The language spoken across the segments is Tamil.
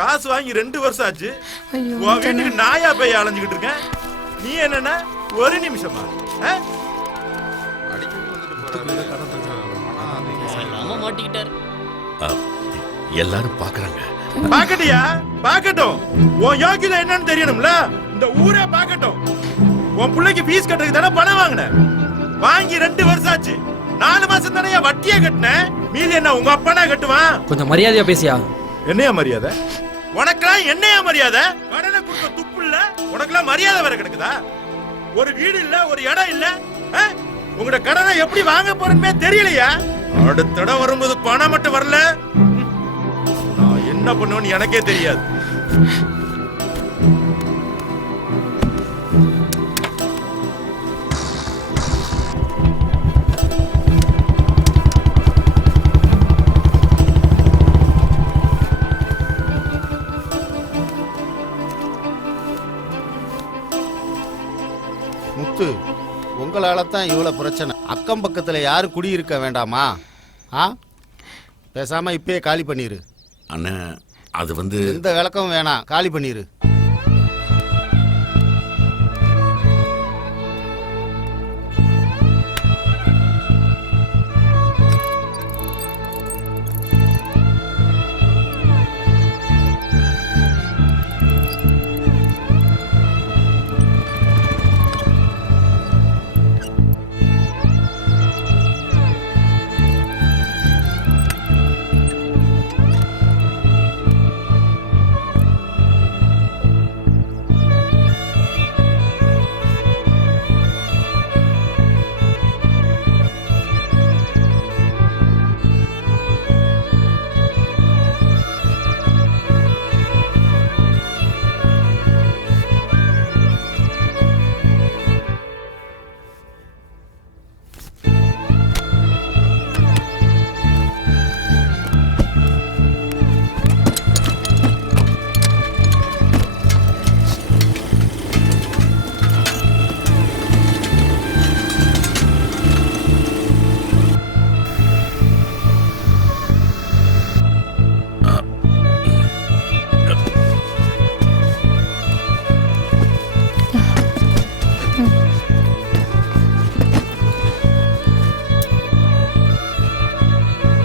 காசு வாங்கி 2 வருஷம் ஆச்சு. உன் வீட்டுக்கு நாயா போய் அலைஞ்சுக்கிட்டு இருக்கேன். நீ என்னன்னா ஒரு நிமிஷமா எல்லாரும் பாக்குறாங்க. பாக்கட்டியா? பாக்கட்டும். உன் யோகிதை என்னன்னு தெரியணும்ல. இந்த ஊரே பாக்கட்டும். உன் பிள்ளைக்கு ஃபீஸ் கட்டுறதுக்கு தானே பணம் வாங்கினேன். வாங்கி 2 வருஷம் ஆச்சு. 4 மாசம் தானே வட்டியே கட்டினேன். மீதி என்ன உங்க அப்பனா கட்டுவான்? கொஞ்சம் மரியாதையா பேசியா. என்னையா மரியாதை? உனக்கெல்லாம் என்னையா மரியாதை? கடனை கொடுக்க துப்பு இல்ல, உனக்கெல்லாம் மரியாதை வேற கிடக்குதா? ஒரு வீடு இல்ல, ஒரு இடம் இல்ல. உங்களோட கடனை எப்படி வாங்க போறேன்னு தெரியலையா? அடுத்த தடவை வரும்போது பணம் மட்டும் வரல, நான் என்ன பண்ணுவேன்னு எனக்கே தெரியாது. முத்து, உங்களால தான் இவ்வளோ பிரச்சனை. அக்கம் பக்கத்தில் யாரும் குடியிருக்க வேண்டாமா? பேசாம இப்பயே காலி பண்ணிரு. அண்ணா அது வந்து எந்த விளக்கமும் வேணாம், காலி பண்ணிரு.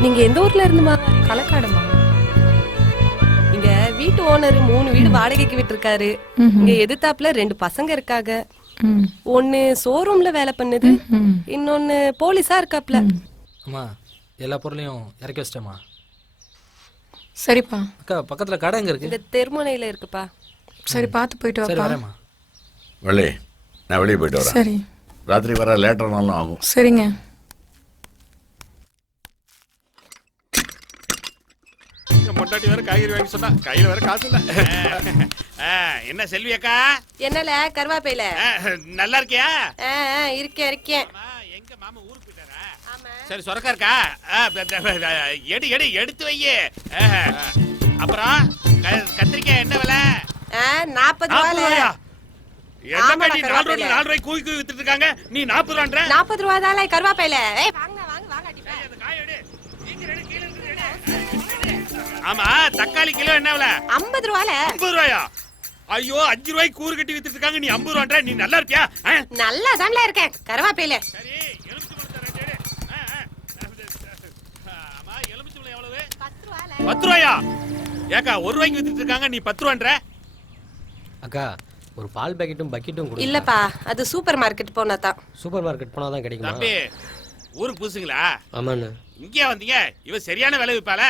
நீங்க எந்த ஊர்ல இருந்துமா? களக்காடுமா? இங்க வீட்டு ஓனர் 3 வீடு வாடகைக்கு விட்டுருக்காரு. இங்க எதிர்த்தாப்புல 2 பசங்க இருக்காங்க. ஒன்னு ஷோரூம்ல வேலை பண்ணுது, இன்னொன்னு போலீஸா இருக்காப்ல. அம்மா எல்லா பொருளையும் இறக்கி வச்சிட்டேம்மா. சரிப்பா. அக்கா பக்கத்துல கடை எங்க இருக்கு? இந்த தெருமுனையில இருக்குப்பா. சரி பார்த்து போயிட்டு சரி வாப்பா. வரேம்மா. வள்ளி, நான் வெளியே போயிட்டு வரேன். சரி ராத்திரி வர லேட்டர்னாலும் ஆகும். சரிங்க. மொட்டாட்டி வேற காய்கறி வாங்கி சொன்னா கையில வேற காசு இல்ல. என்ன செல்வி அக்கா? என்னல கருவாப்பையில நல்லா இருக்கியா? இருக்கேன் இருக்கேன். எங்க மாமா ஊருக்கு போயிட்டாரா? சரி சொரக்கா இருக்கா? எடு எடு எடுத்து வையே. அப்புறம் கத்திரிக்காய் என்ன விலை? 40 ரூபாயா? என்ன கட்டி 4 ரூபாய் கூவி கூவி வித்துட்டு இருக்காங்க, நீ 40 ரூபான்ற? 40 ரூபா தான் கருவாப்பையில. வாங்க வாங்க வாங்க அடிப்பா. அந்த காய் எடு. சீக்கிரம் எடு, கீழ இருந்து எடு. ஆமா, தக்காளி கிலோ என்ன விலை? 50 ரூபால. 50 ரூபாயா? ஐயோ 5 ரூபாய் கூறு கட்டி வித்துட்டு இருக்காங்க, நீ 50 ரூபான்ற? நீ நல்லா இருக்கியா? நல்லா தான்ல இருக்கேன் கருவாப்பையில. சரி எலுமிச்சை பழத்தை ரெண்டு எடு. ஆமா எலுமிச்சை பழம் எவ்வளவு? 10 ரூபால. 10 ரூபாயா? ஏக்கா 1 ரூபாய்க்கு வித்துட்டு இருக்காங்க, நீ 10 ரூபான்ற? அக்கா ஒரு பால் பாக்கெட்டும் பக்கெட்டும் கொடு. இல்லப்பா, அது சூப்பர் மார்க்கெட் போனா தான். சூப்பர் மார்க்கெட் போனா தான் கிடைக்குமா? தம்பி ஊருக்கு புதுசுங்களா? ஆமாண்ணே. இங்கே வந்தீங்க, இவ சரியான விலை விப்பால.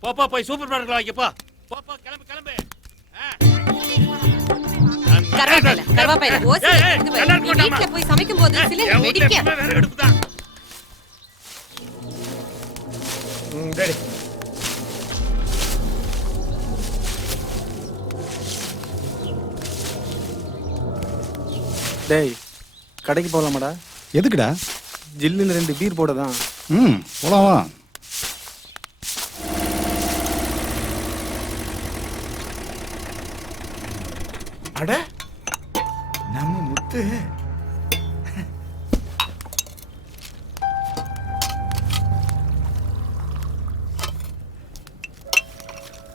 போ போ போய் சூப்பர் மார்க்கெட்ல வாங்கி போ. போ போ கிளம்பு கிளம்பு. கருவாப்பையில கருவாப்பையில ஓசி இது பாரு. நீ வீட்ல போய் சமைக்கும் போது சிலிண்டர் வெடிக்க. வேற எடுப்புதான். டேய் டேய் கடைக்கு போகலாமாடா? எதுக்குடா? ஜில்லுன்னு 2 பீர் போட தான். போலாம் வா. அட நம்ம முத்து.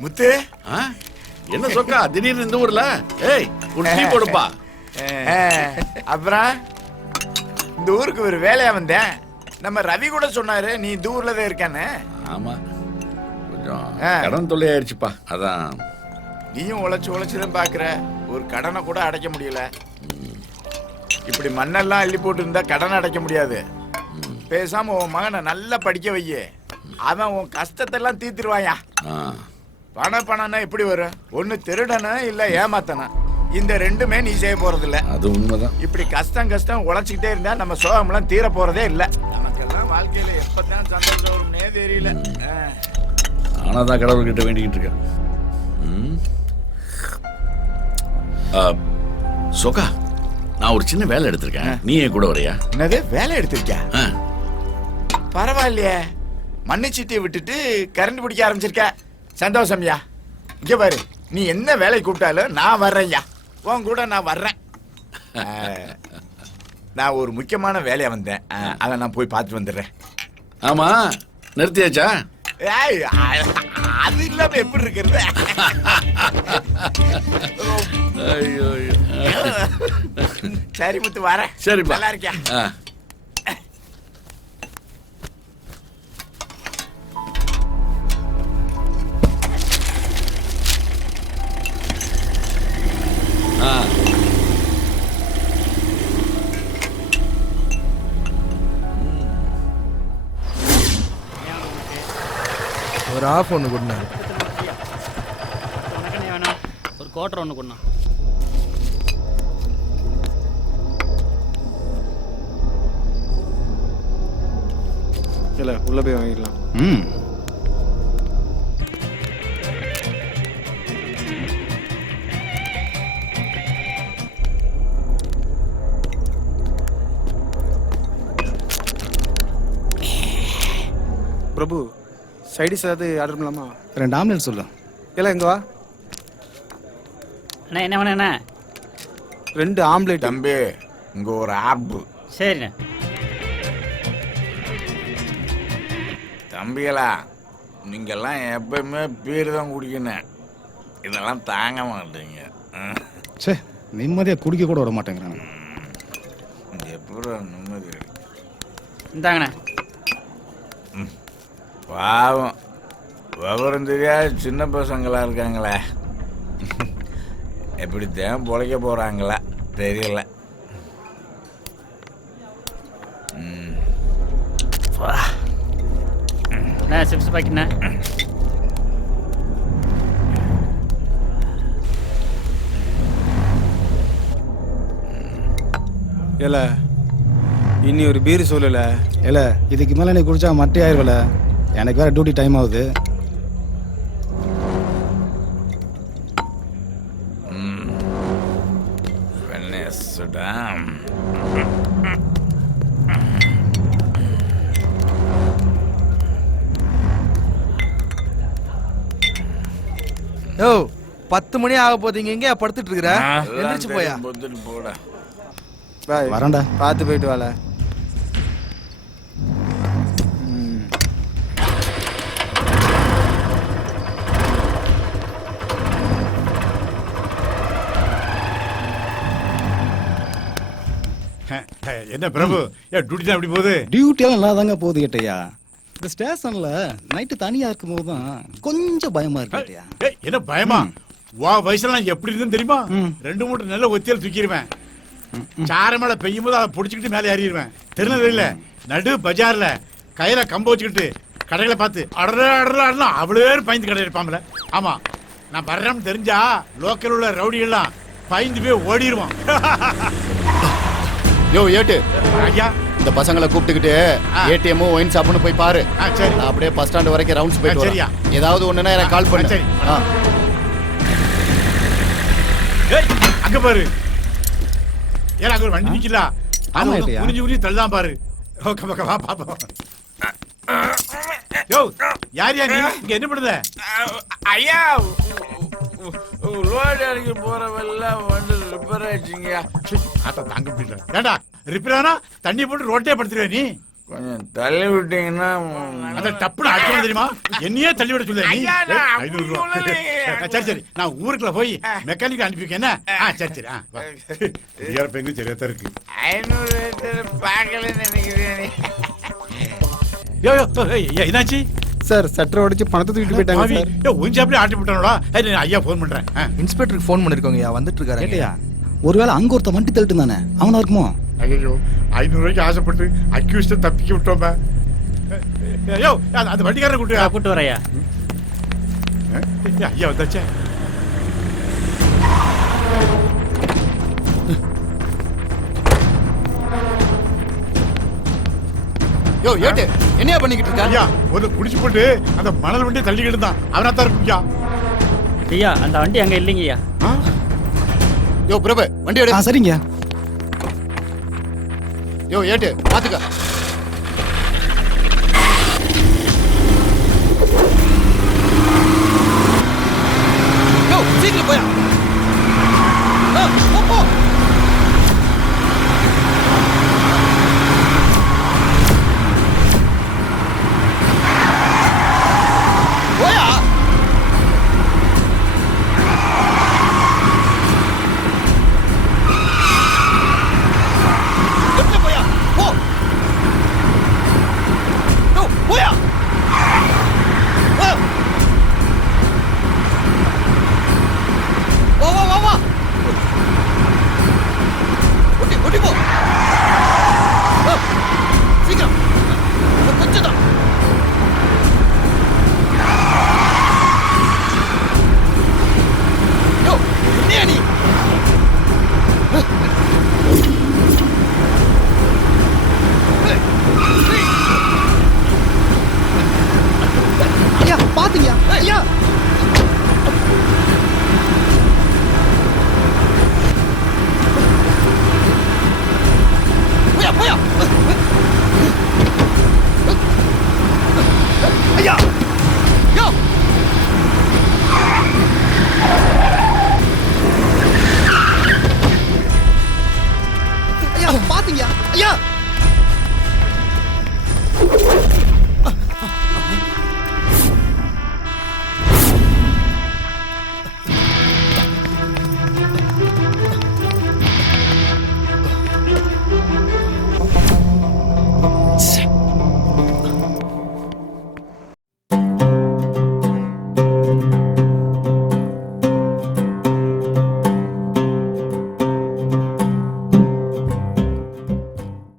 முத்து என்ன சொக்கா திடீர்னு இந்த ஊர்ல? ஏய் ஒரு டீ போடுப்பா. அப்புறம் இந்த ஊருக்கு ஒரு வேலையா வந்தேன். நம்ம ரவி கூட சொன்னாரு நீ இந்த ஊர்ல தான் இருக்கானே. ஆமா கொஞ்சம் கடன் தொல்லை ஆயிடுச்சுப்பா, அதான். நீயும் உழைச்சுதான் பாக்குற, ஒரு கடனை கூட அடைக்க முடியல. இப்படி மண்ணெல்லாம் அள்ளி போட்டு இருந்தா கடனை அடைக்க முடியாது. பேசாம உன் மகனை நல்லா படிக்க வையே, அவன் உன் கஷ்டத்தெல்லாம் தீர்த்துருவாயா. பணம்னா எப்படி வரும்? ஒண்ணு திருடணும் இல்ல ஏமாத்தணும். இந்த ரெண்டுமே நீ செய்ய போறது இல்ல. அது உண்மைதான். இப்படி கஷ்டம் உழைச்சிக்கிட்டே இருந்தா நம்ம சோகம்லாம் தீர போறதே இல்ல. நமக்கெல்லாம் வாழ்க்கையில எப்பதான் சந்தோஷம் வரும்னே தெரியல. ஆனாதான் கடவுள்கிட்ட வேண்டிக்கிட்டு இருக்கேன். சொக்கா, நான் ஒரு சின்ன வேலை எடுத்திருக்கேன், நீ என் கூட வரையா? என்னது வேலை எடுத்திருக்கியா? பரவாயில்லையே, மண்ணுச்சீட்டியை விட்டுட்டு கரண்ட் பிடிக்க ஆரம்பிச்சிருக்க. சந்தோஷம்யா. இங்க பாரு, நீ என்ன வேலை கூப்பிட்டாலும் நான் வர்றேன்யா, உன் கூட நான் வர்றேன். நான் ஒரு முக்கியமான வேலையா வந்தேன், அதை நான் போய் பார்த்து வந்துடுறேன். ஆமா, நிறுத்தியாச்சா? அது இல்லாம எப்படி இருக்கிறது? சரி முத்து, வரேன். சரிப்பா, நல்லா இருக்கியா? ஒரு ஆஃப் ஒன்று கொடுங்க. ஒரு குவார்டர் ஒன்று கொடுங்க. இல்லை உள்ள போய் வாங்கிடலாம். பிரபு, சைடிஸ் ஏதாவது ஆர்டர் பண்ணலாமா? 2 ஆம்லெட் சொல்லு. இல்லை எங்க வா. அண்ணா என்ன வேணா? 2 ஆம்லெட். தம்பி, இங்க ஒரு ஆப்பு. சரிண்ணே. தம்பிகளா, நீங்கெல்லாம் எப்பயுமே பீர் தான் குடிக்கணும், இதெல்லாம் தாங்க மாட்டீங்க. சே, நிம்மதியாக குடிக்க கூட விட மாட்டேங்கிறாங்க. எப்படி நிம்மதி? இந்தாங்கண்ணே. பாவம், விவரம் தெரியாத சின்ன பசங்களா இருக்காங்களே, எப்படித்தான் பொழைக்க போறாங்களா தெரியல. சிப்ஸ் பாக்கெட்ண்ணே. இல்ல இனி ஒரு பீர் சொல்லல. இல்லை இதுக்கு மேலே நீ குடிச்சா மட்டே ஆயிடுவல. எனக்கு வேறு டியூட்டி டைம் ஆகுது. யோ, 10 மணி ஆக போதீங்க, எங்க படுத்துட்டு இருக்கிற? எந்திரிச்சு போயா. போட வரேன்டா. பார்த்து போயிட்டு வாழ. என்ன பிரபு, டியூட்டி தான் எப்படி போகுது? டியூட்டியெல்லாம் நல்லா தாங்க போகுது கேட்டையா. இந்த ஸ்டேஷன்ல நைட்டு தனியா இருக்கும் போது தான் கொஞ்சம் பயமா இருக்கு கேட்டையா. என்ன பயமா? வா வயசுல எப்படி இருந்தேன்னு தெரியுமா? 2 மூட்டை நல்ல ஒத்தியால் தூக்கிடுவேன். சார மேல பெய்யும் போது அதை பிடிச்சிக்கிட்டு மேலே ஏறிடுவேன். திருநெல்வேலியில நடு பஜார்ல கையில கம்ப வச்சுக்கிட்டு கடைகளை பார்த்து அடரா அவ்வளோ பேர் பயந்து கடை இருப்பாங்கள. ஆமா, நான் வர்றேன்னு தெரிஞ்சா லோக்கல் உள்ள ரவுடி எல்லாம் பயந்து போய் ஓடிடுவான். யோ ஏட்டு, ஐயா இந்த பசங்களை கூப்பிட்டுக்கிட்டு ஏடிஎம் ஒயின் ஷாப்னு போய் பாரு. சரி. அப்படியே பஸ் ஸ்டாண்ட் வரைக்கும் ரவுண்ட்ஸ் போயிட்டு சரியா? வரேன். ஏதாவது ஒண்ணுனா எனக்கு கால் பண்ணு. சரி. அங்க பாரு, ஏன் அங்க ஒரு வண்டி நிக்கல? குனிஞ்சு தள்ளுதான் பாரு. வா பாப்போம். யோ, யார் நீ இங்க என்ன பண்ணுத? ஐயா, லோடு அடிக்க போறவெல்லாம் வந்து ரிப்பேர் ஆயிடுச்சுங்க. தாங்க முடியல. ஏண்டா ரிப்பேர் ஆனா தண்ணி போட்டு ரோட்டே படுத்துருவே நீ? கொஞ்சம் தள்ளி விட்டீங்கன்னா அத டப்புனு அடிக்கணும் தெரியுமா? என்னையே தள்ளி விட சொல்ல நீ. ஐயா, நான் 500 ரூபா. அப்படி சரி சரி நான் ஊருக்குள்ள போய் மெக்கானிக் அனுப்பி என்ன? சரி சரி வா. யார பெங்கு சரியா தான் இருக்கு. 500 பார்க்கலன்னு நினைக்கிறேன். யோ யோ ஏய் என்னாச்சு? சார் சட்டரை உடைச்சு பணத்தை தூக்கிட்டு போயிட்டாங்க பாவி, சார். யோ உன் சாப்பிட்டு ஆட்டி விட்டானோடா. நான் ஐயா ஃபோன் பண்றேன். இன்ஸ்பெக்டருக்கு ஃபோன் பண்ணிருக்கோங்கய்யா வந்துட்டு இருக்காரு கேட்டியா ஒருவேளை அங்க ஒருத்த வண்டி தள்ளிட்டு தானே அவனா இருக்குமோ? ஐயோ 500 ரூபாய்க்கு ஆசைப்பட்டு அக்யூஸ்ட தப்பிக்க விட்டோமே. யோ அந்த வண்டிக்காரரை கூட்டு கூட்டு வரையா ஐயா வந்தாச்சே. யோ ஏட்டு என்னையா பண்ணிக்கிட்டு இருக்க? ஐயா ஒரு குடிச்சு போட்டு அந்த மணல் வண்டியை தள்ளிக்கிட்டு இருந்தான். அவனா தான் இருக்குயா. ஐயா அந்த வண்டி அங்கே இல்லைங்கய்யா. யோ பிரபு வண்டி எடு. சரிங்க. யோ ஏட்டு பாத்துக்க. யோ சீக்கிரம் போயா.